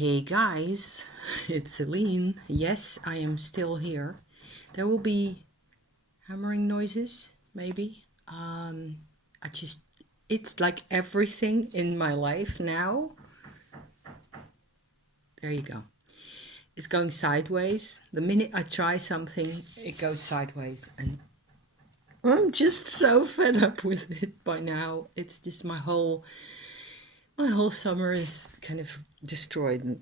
Hey guys, it's Celine. Yes, I am still here. There will be hammering noises, maybe. I just, it's like everything in my life now. There you go. It's going sideways. The minute I try something, it goes sideways. And I'm just so fed up with it by now. It's just my whole summer is kind of destroyed.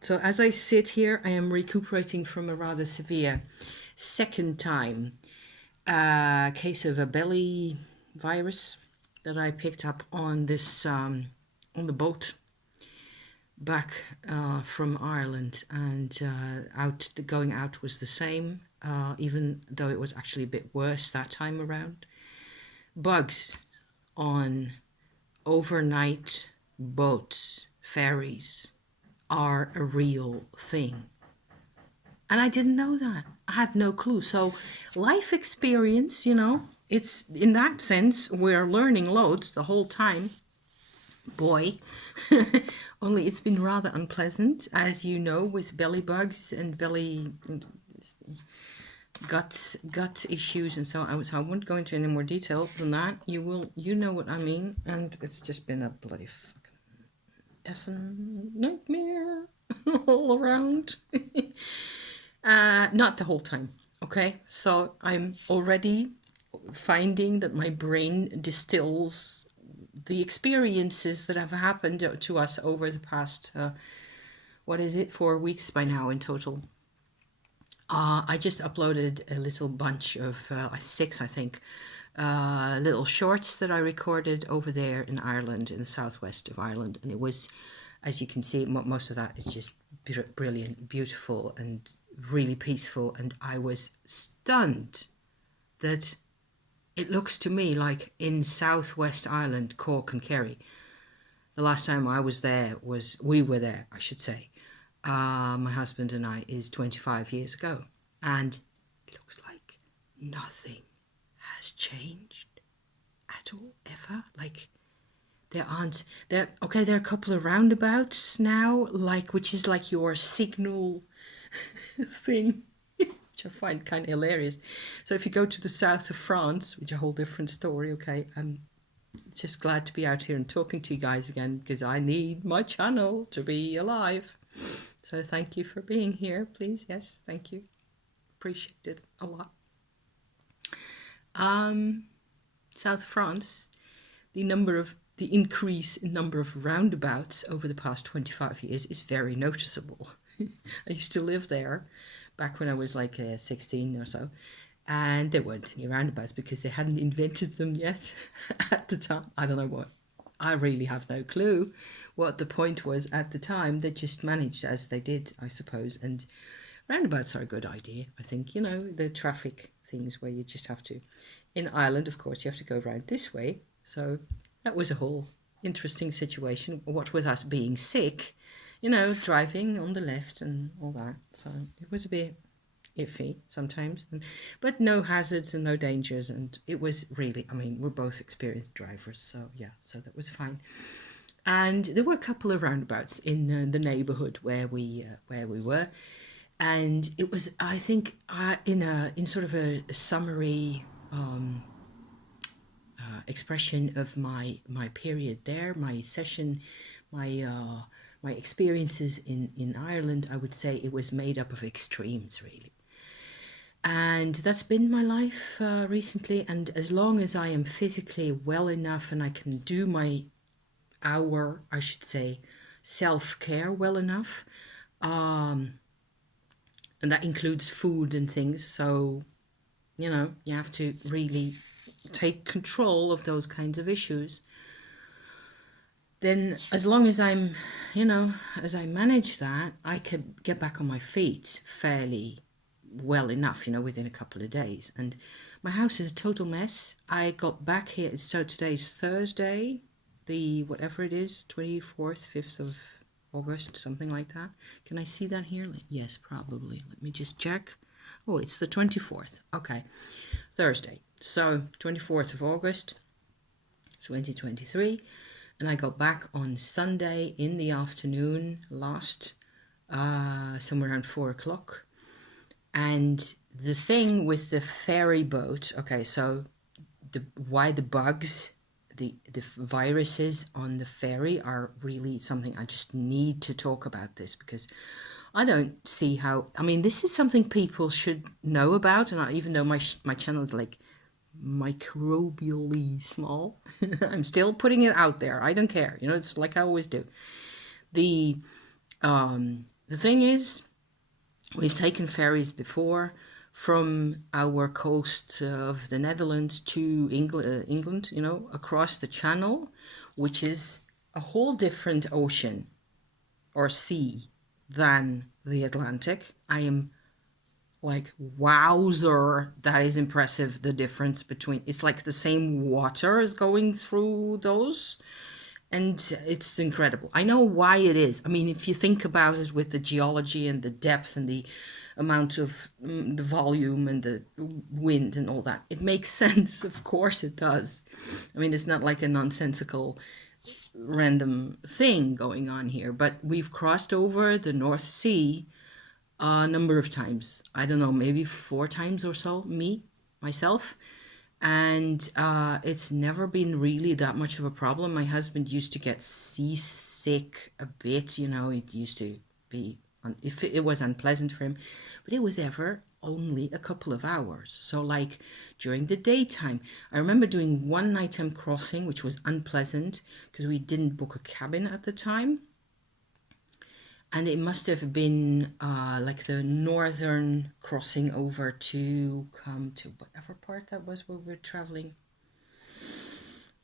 So as I sit here, I am recuperating from a rather severe second time case of a belly virus that I picked up on on the boat back from Ireland, and going out was the same, even though it was actually a bit worse that time around. Bugs on overnight boats, ferries, are a real thing. And I didn't know that. I had no clue. So, life experience, it's in that sense, we're learning loads the whole time. Boy, only it's been rather unpleasant, as you know, with belly bugs and belly gut issues and so on. So I won't go into any more detail than that. You know what I mean. And it's just been a bloody fucking effing nightmare all around. Not the whole time, okay? So I'm already finding that my brain distills the experiences that have happened to us over the past, 4 weeks by now in total. I just uploaded a little bunch of, 6, I think, little shorts that I recorded over there in Ireland, in the southwest of Ireland. And it was, as you can see, most of that is just brilliant, beautiful, and really peaceful. And I was stunned that it looks to me like in southwest Ireland, Cork and Kerry. The last time we were there, I should say. My husband and I, is 25 years ago. And it looks like nothing has changed at all, ever. Like, there are a couple of roundabouts now, which is like your signal thing, which I find kind of hilarious. So if you go to the south of France, which is a whole different story, okay, I'm just glad to be out here and talking to you guys again, because I need my channel to be alive. So thank you for being here, please. Yes, thank you. Appreciate it a lot. South of France, the increase in number of roundabouts over the past 25 years is very noticeable. I used to live there back when I was like 16 or so, and there weren't any roundabouts because they hadn't invented them yet at the time. I don't know what. I really have no clue what the point was at the time. They just managed as they did, I suppose. And roundabouts are a good idea, I think. The traffic things where you just have to. In Ireland, of course, you have to go around this way. So that was a whole interesting situation. What with us being sick, driving on the left and all that. So it was a bit iffy sometimes, but no hazards and no dangers. And it was really, we're both experienced drivers. So yeah, so that was fine. And there were a couple of roundabouts in the neighborhood where we were. And it was, I think, in sort of a summary expression of my period there, my session, my experiences in Ireland. I would say it was made up of extremes, really. And that's been my life recently. And as long as I am physically well enough and I can do my I should say, self-care well enough, and that includes food and things. So, you have to really take control of those kinds of issues. Then as long as I'm, as I manage that, I could get back on my feet fairly well enough, within a couple of days. And my house is a total mess. I got back here, so today's Thursday, the whatever it is, 24th, 5th of August, something like that. Can I see that here? Yes, probably. Let me just check. Oh, it's the 24th. Okay, Thursday. So 24th of August, 2023. And I got back on Sunday in the afternoon somewhere around 4 o'clock. And the thing with the ferry boat, okay, so why the bugs, the viruses on the ferry are really something I just need to talk about this, because I don't see how. I mean, this is something people should know about, and even though my channel is like microbially small, I'm still putting it out there. I don't care, it's like I always do. The the thing is, we've taken ferries before from our coast of the Netherlands to England, across the Channel, which is a whole different ocean or sea than the Atlantic. I am like, wowzer, that is impressive. The difference between, it's like the same water is going through those, and it's incredible. I know why it is. I mean, if you think about it with the geology and the depth and the amount of the volume and the wind and all that, it makes sense. Of course it does. I mean, it's not like a nonsensical random thing going on here, but we've crossed over the North Sea a number of times. I don't know, maybe 4 times or so, myself. And it's never been really that much of a problem. My husband used to get seasick a bit, it used to be, if it was unpleasant for him, but it was ever only a couple of hours. So like during the daytime, I remember doing one nighttime crossing, which was unpleasant because we didn't book a cabin at the time. And it must have been like the northern crossing over to come to whatever part that was where we're traveling.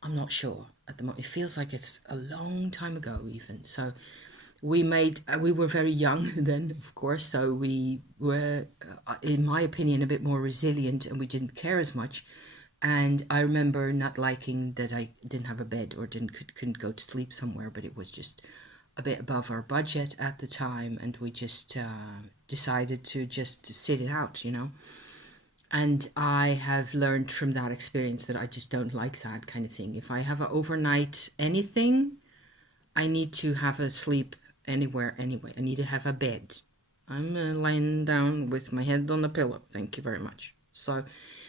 I'm not sure at the moment. It feels like it's a long time ago even. So we were very young then, of course. So we were, in my opinion, a bit more resilient, and we didn't care as much. And I remember not liking that I didn't have a bed or couldn't go to sleep somewhere, but it was just a bit above our budget at the time, and we just decided to just sit it out, And I have learned from that experience that I just don't like that kind of thing. If I have an overnight anything, I need to have a sleep anywhere anyway. I need to have a bed. I'm lying down with my head on a pillow. Thank you very much. So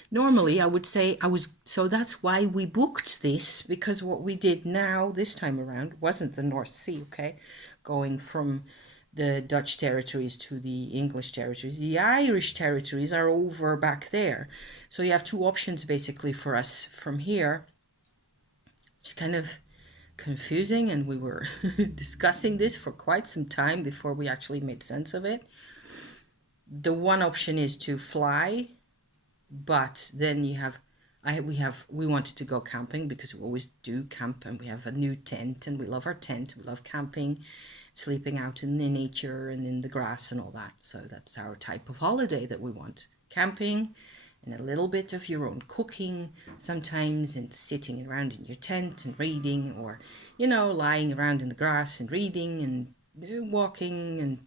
normally I would say so that's why we booked this, because what we did now this time around wasn't the North Sea, okay? Going from the Dutch territories to the English territories. The Irish territories are over back there. So you have 2 options basically for us from here. It's kind of confusing, and we were discussing this for quite some time before we actually made sense of it. The one option is to fly, but then we wanted to go camping because we always do camp, and we have a new tent, and we love our tent. We love camping, sleeping out in the nature and in the grass and all that. So that's our type of holiday that we want. Camping and a little bit of your own cooking sometimes, and sitting around in your tent and reading, or, lying around in the grass and reading and walking, and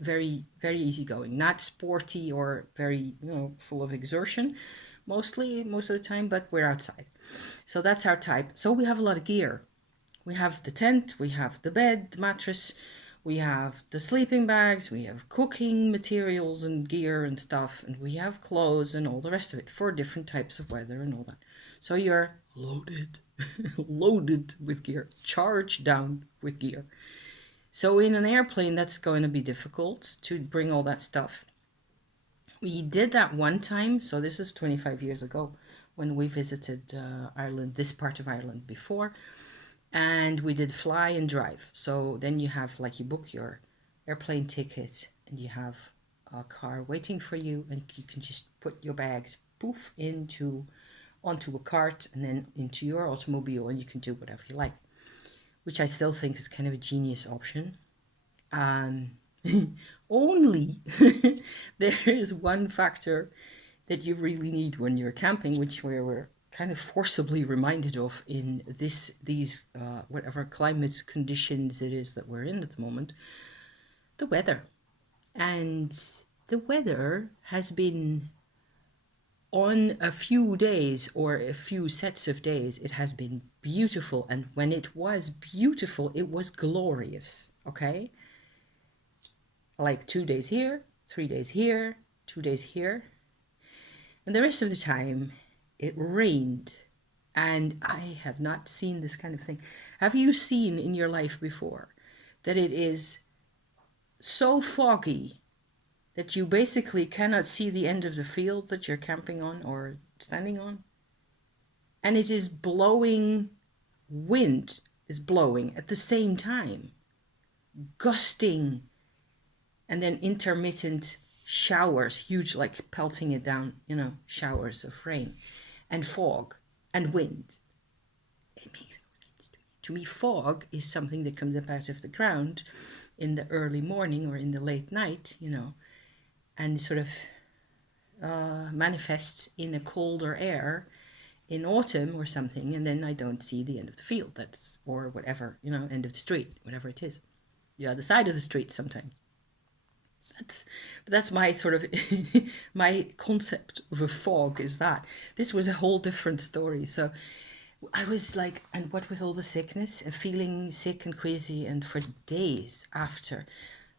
very, very easygoing, not sporty or very, full of exertion most of the time, but we're outside. So that's our type. So we have a lot of gear. We have the tent, we have the bed, the mattress, we have the sleeping bags, we have cooking materials and gear and stuff, and we have clothes and all the rest of it for different types of weather and all that. So you're loaded, loaded with gear, charged down with gear. So in an airplane, that's going to be difficult to bring all that stuff. We did that one time, so this is 25 years ago when we visited Ireland, this part of Ireland before, and we did fly and drive. So then you have, like, you book your airplane ticket and you have a car waiting for you, and you can just put your bags poof onto a cart and then into your automobile, and you can do whatever you like, which I still think is kind of a genius option. Only there is one factor that you really need when you're camping, which we were kind of forcibly reminded of in these whatever climate conditions it is that we're in at the moment: the weather. And the weather has been, on a few days or a few sets of days, it has been beautiful. And when it was beautiful, it was glorious. Okay. Like 2 days here, 3 days here, 2 days here. And the rest of the time, it rained. And I have not seen this kind of thing. Have you seen in your life before that it is so foggy that you basically cannot see the end of the field that you're camping on or standing on? And it is blowing, wind is blowing at the same time, gusting, and then intermittent showers, huge, like pelting it down, showers of rain and fog and wind. It makes no sense to me. To me, fog is something that comes up out of the ground in the early morning or in the late night, and sort of manifests in a colder air in autumn or something, and then I don't see the end of the field, or whatever, end of the street, whatever it is, the other side of the street sometimes. That's my sort of my concept of a fog is that. This was a whole different story. So I was like, and what with all the sickness and feeling sick and queasy, and for days after,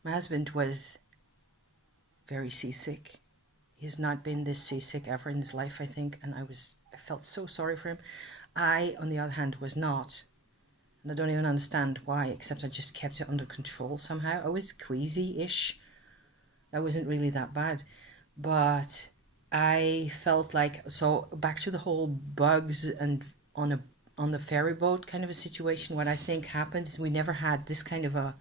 my husband was very seasick. He's not been this seasick ever in his life, I think, and I felt so sorry for him. I, on the other hand, was not. And I don't even understand why, except I just kept it under control somehow. I was queasy-ish. I wasn't really that bad. But I felt like, so back to the whole bugs and on the ferry boat kind of a situation, what I think happened is we never had this kind of a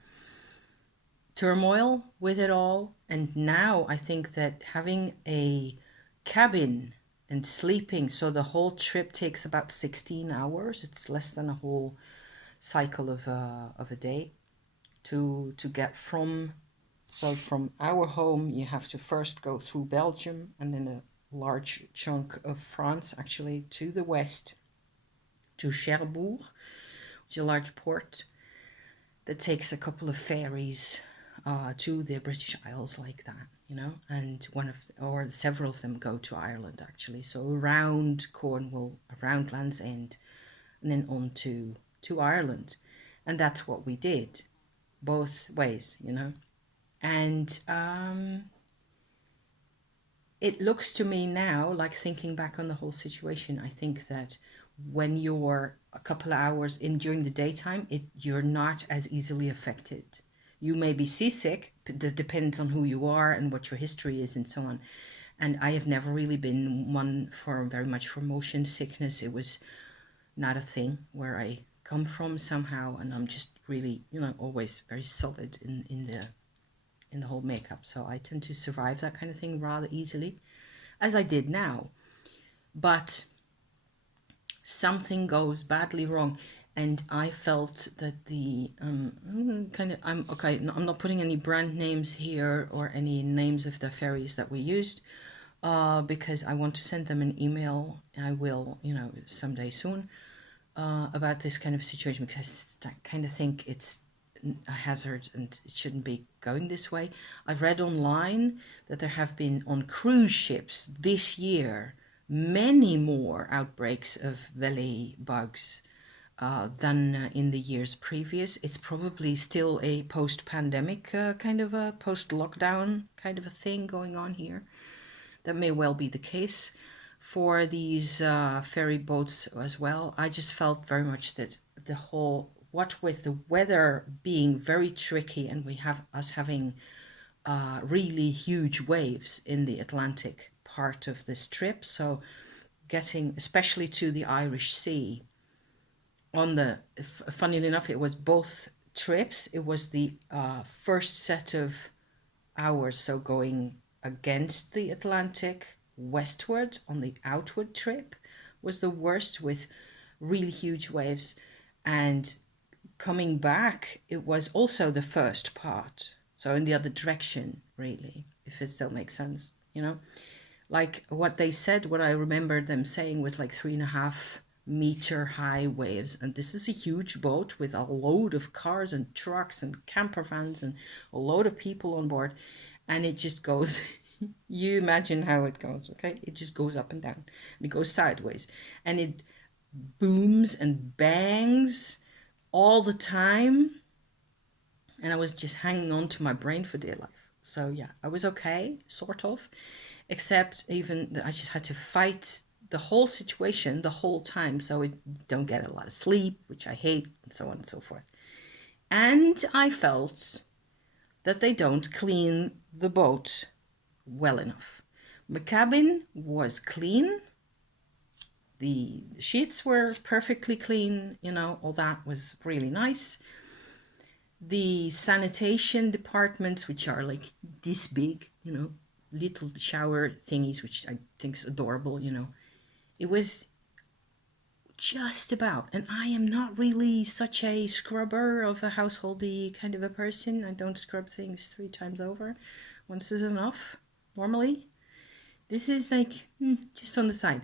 turmoil with it all. And now I think that having a cabin and sleeping, so the whole trip takes about 16 hours. It's less than a whole cycle of a day to get from. So from our home, you have to first go through Belgium and then a large chunk of France, actually, to the west, to Cherbourg, which is a large port that takes a couple of ferries to the British Isles like that, and or several of them go to Ireland, actually. So around Cornwall, around Land's End, and then on to Ireland. And that's what we did, both ways, And it looks to me now, like thinking back on the whole situation, I think that when you're a couple of hours in during the daytime, you're not as easily affected. You may be seasick, but that depends on who you are and what your history is and so on. And I have never really been one for very much for motion sickness. It was not a thing where I come from somehow, and I'm just really, always very solid in the whole makeup. So I tend to survive that kind of thing rather easily, as I did now. But something goes badly wrong, and I felt that the I'm not putting any brand names here or any names of the ferries that we used, because I want to send them an email. I will, someday soon, about this kind of situation, because I kind of think it's a hazard and it shouldn't be going this way. I've read online that there have been on cruise ships this year many more outbreaks of belly bugs than in the years previous. It's probably still a post-pandemic kind of a post-lockdown kind of a thing going on here. That may well be the case for these ferry boats as well. I just felt very much that the whole, what with the weather being very tricky, and we have us having really huge waves in the Atlantic part of this trip. So getting especially to the Irish Sea on the, funnily enough, it was both trips. It was the first set of hours, so going against the Atlantic westward on the outward trip was the worst, with really huge waves, and coming back it was also the first part, so in the other direction, really, if it still makes sense, like what they said, what I remember them saying was like 3.5-meter high waves, and this is a huge boat with a load of cars and trucks and camper vans and a load of people on board, and it just goes you imagine how it goes, okay? It just goes up and down, and it goes sideways, and booms and bangs all the time. And I was just hanging on to my brain for dear life. So yeah, I was okay, sort of, except even that I just had to fight the whole situation the whole time. So I don't get a lot of sleep, which I hate, and so on and so forth. And I felt that they don't clean the boat well enough. My cabin was clean. The sheets were perfectly clean, all that was really nice. The sanitation departments, which are like this big, little shower thingies, which I think is adorable, it was just about. And I am not really such a scrubber of a householdy kind of a person. I don't scrub things 3 times over. Once is enough, normally. This is like just on the side.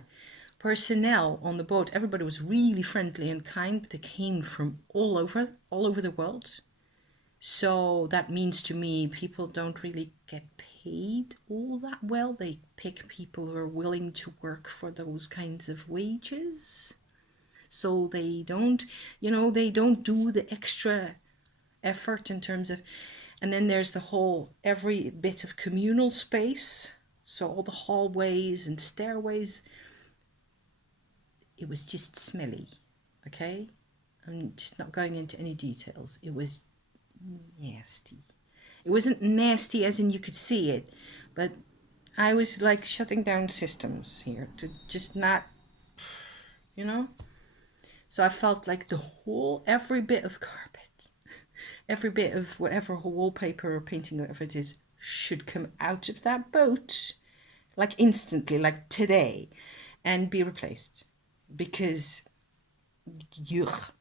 Personnel on the boat, everybody was really friendly and kind, but they came from all over the world. So that means to me, people don't really get paid all that well. They pick people who are willing to work for those kinds of wages. So they don't, they don't do the extra effort in terms of, and then there's the whole, every bit of communal space. So all the hallways and stairways, it was just smelly, okay? I'm just not going into any details. It was nasty. It wasn't nasty as in you could see it, but I was like shutting down systems here to just not, So I felt like every bit of carpet, every bit of whatever wallpaper or painting, whatever it is, should come out of that boat, like instantly, like today, and be replaced. Because, yuck,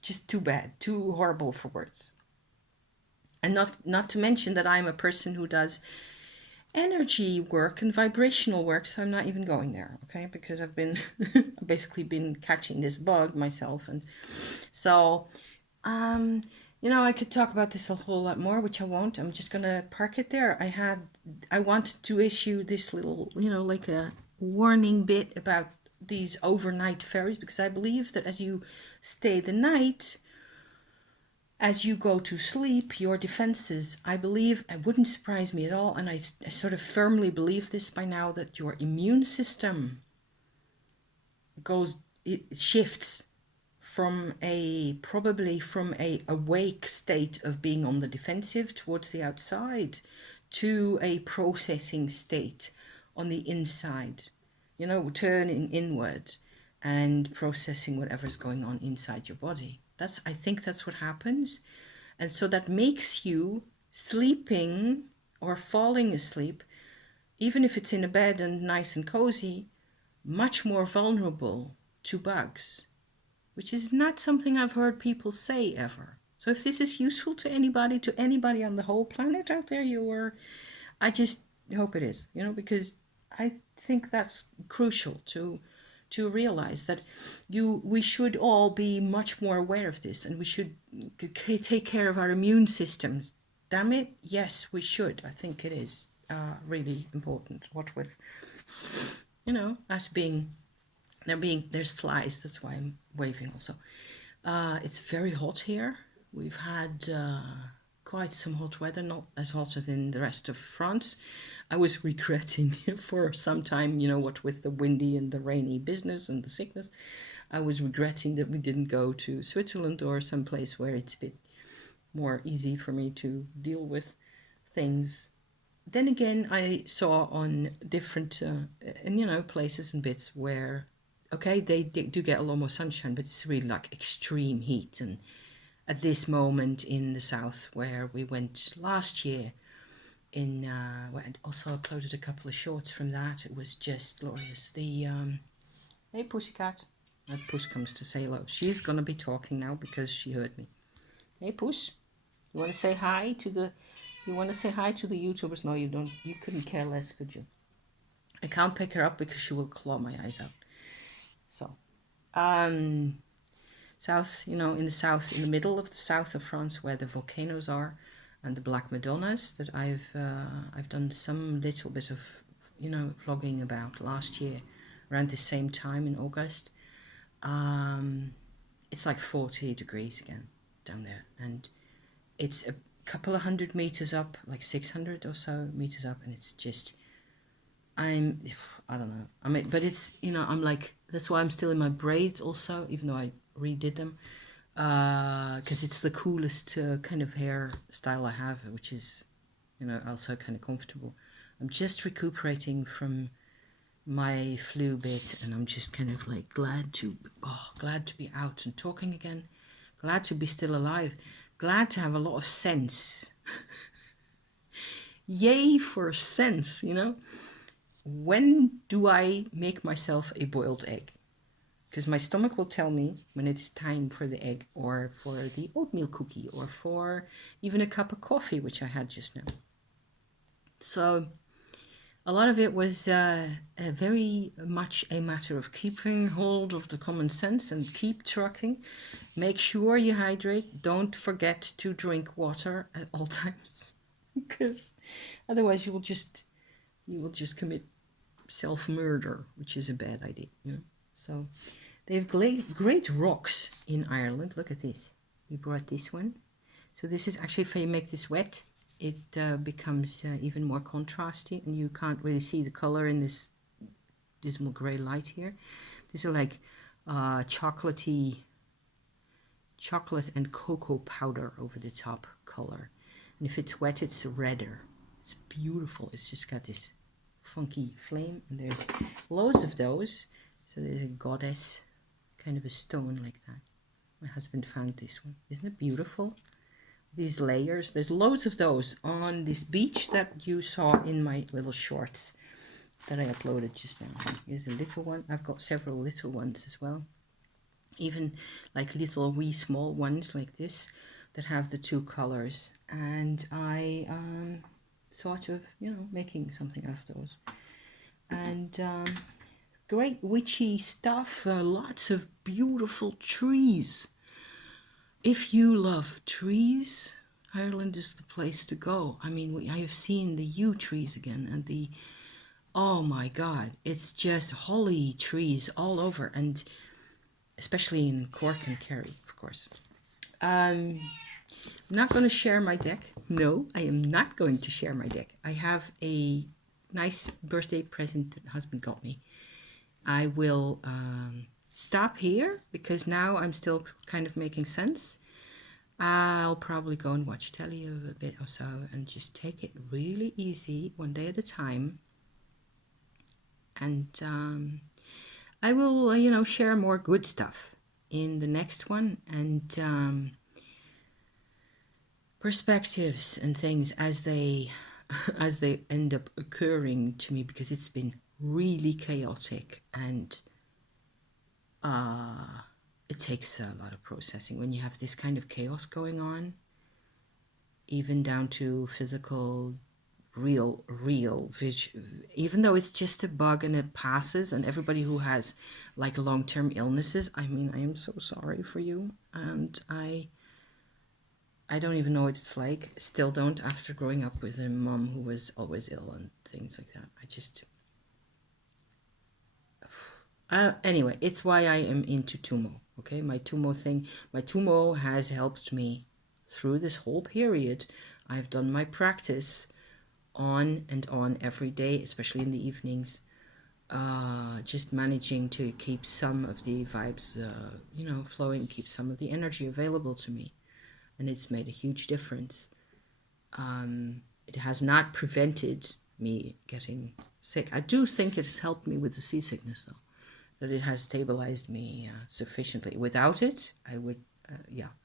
just too bad, too horrible for words. And not to mention that I'm a person who does energy work and vibrational work, so I'm not even going there, okay? Because I've been basically been catching this bug myself, and so I could talk about this a whole lot more, which I won't. I'm just gonna park it there. I wanted to issue this little, like a warning bit about these overnight ferries, because I believe that as you stay the night, as you go to sleep, your defenses, I believe, it wouldn't surprise me at all, and I sort of firmly believe this by now, that your immune system it shifts probably from a awake state of being on the defensive towards the outside to a processing state on the inside, turning inward and processing whatever's going on inside your body. I think that's what happens. And so that makes you sleeping or falling asleep, even if it's in a bed and nice and cozy, much more vulnerable to bugs, which is not something I've heard people say ever. So if this is useful to anybody on the whole planet out there, I just hope it is, because I think that's crucial to realize that we should all be much more aware of this, and we should take care of our immune systems. Damn it, yes, we should. I think it is really important. What with, us being, there's flies, that's why I'm waving also. It's very hot here. We've had quite some hot weather, not as hot as in the rest of France. I was regretting for some time, what with the windy and the rainy business and the sickness, I was regretting that we didn't go to Switzerland or someplace where it's a bit more easy for me to deal with things. Then again, I saw on different, places and bits where, okay, they do get a lot more sunshine, but it's really like extreme heat. And at this moment in the south where we went last year, where I also uploaded a couple of shorts from that, it was just glorious. Hey Pussycat, that Puss comes to say hello. She's gonna be talking now because she heard me. Hey Puss, you want to say hi to the YouTubers? No, you don't. You couldn't care less, could you? I can't pick her up because she will claw my eyes out. So, south, in the middle of the south of France, where the volcanoes are, and the Black Madonnas that I've done some little bit of, vlogging about last year, around the same time in August. It's like 40 degrees again down there, and it's a couple of 100 meters up, like 600 or so meters up, and it's just, I don't know. I mean, but it's, I'm like, that's why I'm still in my braids also, even though I redid them, because it's the coolest kind of hairstyle I have, which is, also kind of comfortable. I'm just recuperating from my flu bit, and I'm just kind of like glad to be out and talking again, glad to be still alive, glad to have a lot of sense. Yay for sense, When do I make myself a boiled egg? Because my stomach will tell me when it's time for the egg, or for the oatmeal cookie, or for even a cup of coffee, which I had just now. So a lot of it was very much a matter of keeping hold of the common sense and keep trucking. Make sure you hydrate. Don't forget to drink water at all times, because otherwise you will just commit self-murder, which is a bad idea. So they have great rocks in Ireland. Look at this. We brought this one. So this is actually, if you make this wet, it becomes even more contrasty, and you can't really see the color in this dismal gray light here. These are like chocolate and cocoa powder over the top color. And if it's wet, it's redder. It's beautiful. It's just got this funky flame, and there's loads of those. So there's a goddess, kind of a stone like that. My husband found this one. Isn't it beautiful? These layers, there's loads of those on this beach that you saw in my little shorts that I uploaded just now. Here's a little one. I've got several little ones as well, even like little wee small ones like this that have the two colors, and I thought of making something out of those. And great witchy stuff, lots of beautiful trees. If you love trees, Ireland is the place to go. I mean, I have seen the yew trees again, and oh my God, it's just holly trees all over, and especially in Cork and Kerry, of course. I'm not going to share my deck. No, I am not going to share my deck. I have a nice birthday present that my husband got me. I will stop here because now I'm still kind of making sense. I'll probably go and watch telly a bit or so and just take it really easy, one day at a time. And I will, share more good stuff in the next one, and perspectives and things as they end up occurring to me, because it's been really chaotic, and it takes a lot of processing when you have this kind of chaos going on, even down to physical, real even though it's just a bug and it passes. And everybody who has like long-term illnesses, I mean, I am so sorry for you, and I don't even know what it's like. Still don't, after growing up with a mom who was always ill and things like that. I just anyway, it's why I am into Tumo. Okay, my Tumo has helped me through this whole period. I've done my practice on and on every day, especially in the evenings, just managing to keep some of the vibes flowing, keep some of the energy available to me, and it's made a huge difference. It has not prevented me getting sick. I do think it has helped me with the seasickness, though, that it has stabilized me sufficiently. Without it, I would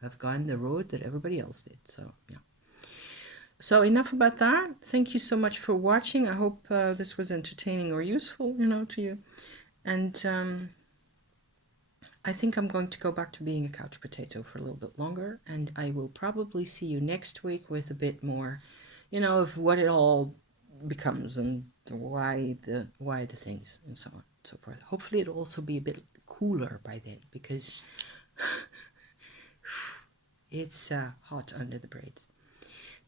have gone the road that everybody else did. So yeah. So enough about that. Thank you so much for watching. I hope this was entertaining or useful, to you. And I think I'm going to go back to being a couch potato for a little bit longer, and I will probably see you next week with a bit more, of what it all becomes, and why the things and so on and so forth. Hopefully it'll also be a bit cooler by then, because it's hot under the braids.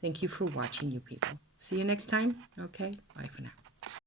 Thank you for watching, you people. See you next time. Okay, bye for now.